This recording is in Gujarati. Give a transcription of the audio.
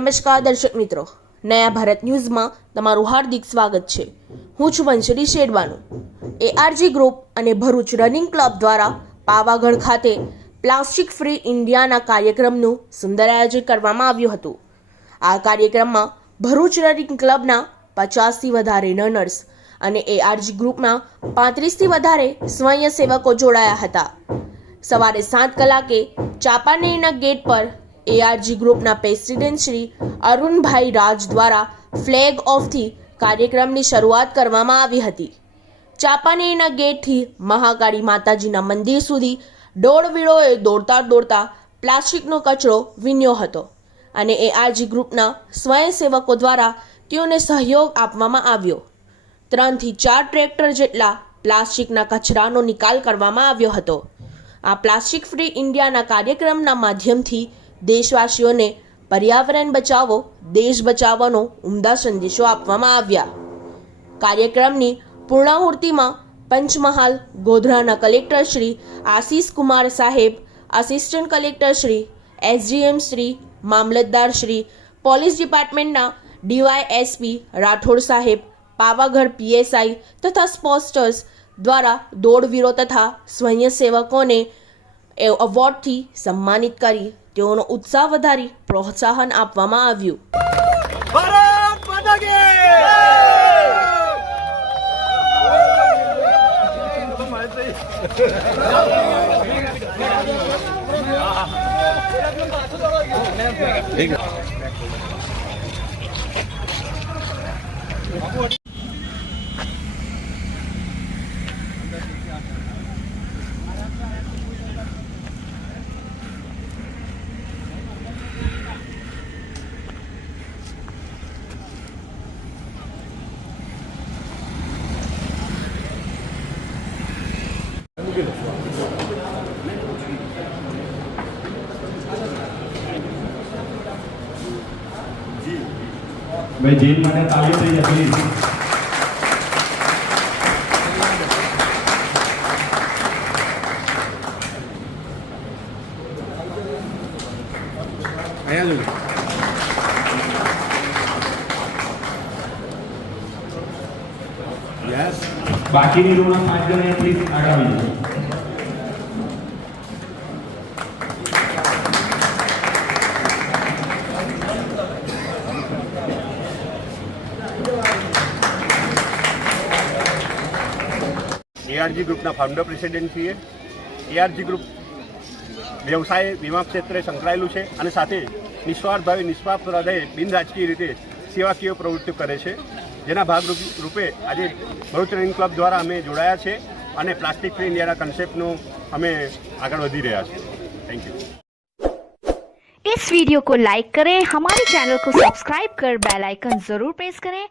નમસ્કાર દર્શક મિત્રો, નયા ભારત ન્યૂઝમાં તમારું હાર્દિક સ્વાગત છે। હું છું વંશરી શેડવાનું। એઆરજી ગ્રુપ અને ભરૂચ રનિંગ ક્લબ દ્વારા પાવાગઢ ખાતે પ્લાસ્ટિક ફ્રી ઇન્ડિયાના કાર્યક્રમનું સુંદર આયોજન કરવામાં આવ્યું હતું। આ કાર્યક્રમમાં ભરૂચ રનિંગ ક્લબના 50થી વધારે રનર્સ અને એઆરજી ગ્રુપના 35થી વધારે સ્વયંસેવકો જોડાયા હતા। સવારે 7 કલાકે ચાંપાનેરના ગેટ પર એઆરજી ગ્રુપના પ્રેસિડેન્ટ શ્રી અરુણભાઈ રાજ દ્વારા ફ્લેગ ઓફથી કાર્યક્રમની શરૂઆત કરવામાં આવી હતી। ચાંપાનેરના ગેટથી મહાકાળી માતાજીના મંદિર સુધી દોડવીરોએ દોડતા પ્લાસ્ટિકનો કચરો વીણ્યો હતો અને એઆરજી ગ્રુપના સ્વયંસેવકો દ્વારા તેઓને સહયોગ આપવામાં આવ્યો। 3 થી 4 ટ્રેક્ટર જેટલા પ્લાસ્ટિકના કચરાનો નિકાલ કરવામાં આવ્યો હતો। આ પ્લાસ્ટિક ફ્રી ઇન્ડિયાના કાર્યક્રમના માધ્યમથી દેશવાસીઓને પર્યાવરણ બચાવો, દેશ બચાવવાનો ઉમદા સંદેશો આપવામાં આવ્યા। કાર્યક્રમની પૂર્ણાહુતિમાં પંચમહાલ ગોધરાના કલેક્ટર શ્રી આશીષ કુમાર સાહેબ, assistant collector Shri, SDM Shri, મામલતદાર શ્રી, પોલીસ ડિપાર્ટમેન્ટના ડીવાયએસપી રાઠોડ સાહેબ, પાવાગઢ પીએસઆઈ તથા સ્પોન્સર્સ દ્વારા દોડવીરો તથા સ્વયંસેવકોને એવોર્ડથી સન્માનિત કરી તેઓનો ઉત્સાહ વધારી પ્રોત્સાહન આપવામાં આવ્યું। ભારત માતા કી જય। भाई जेल माटे ताली થઈ જાય પ્લીઝ। આયા જો યસ બાકીની રૂમમાં 5 જણા પ્લીઝ આગળ આવી જાઓ। એઆરજી ગ્રુપના ફાઉન્ડર પ્રેસિડેન્ટ છીએ। એઆરજી ગ્રુપ વ્યવસાય વીમા ક્ષેત્રે સંકળાયેલું છે અને સાથે નિસ્વાર્થ ભાવે નિષ્પાપ હૃદયે બિન રાજકીય રીતે સેવાકીય પ્રવૃત્તિઓ કરે છે, જેના ભાગરૂપે આજે ભરૂચ રનિંગ ક્લબ દ્વારા અમે જોડાયા છે અને પ્લાસ્ટિક ફ્રી ઇન્ડિયાના કન્સેપ્ટનું અમે આગળ વધી રહ્યા છીએ। Thank you. इस वीडियो को लाइक करें, हमारे चैनल को सब्सक्राइब कर बेल आइकन जरूर प्रेस करें